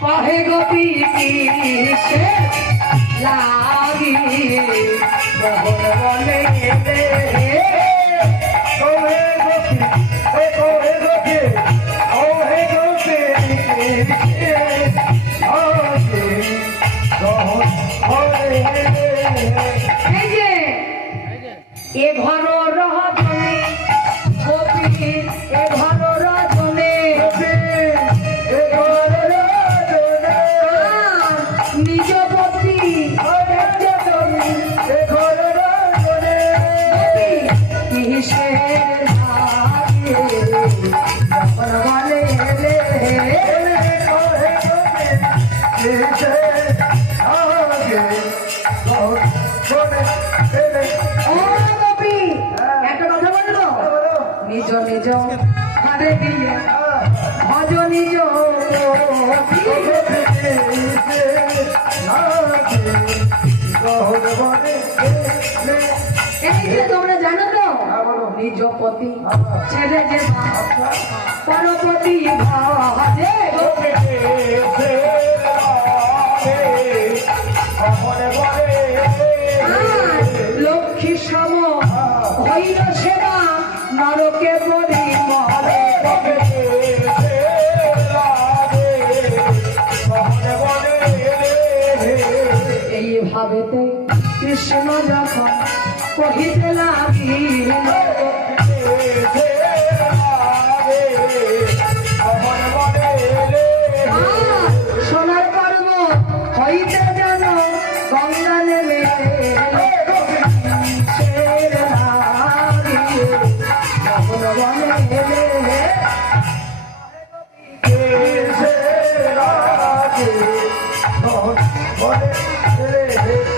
কহে গোপী সে লাগি মোহন রে গোপী এ ওহে গোপী ওহে গোপী এ আগে কহন ওহে এই যে এ ঘর নিজ নিজ ঘরে দিয়ে ভজ নিজ এই নিজ পতি ছেড়ে যে পরপতি ভাজে লক্ষ্মী সম হইল সেবা, নরকে পরি মহলে কৃষ্ণ যখন কহিতে লাগিল বলে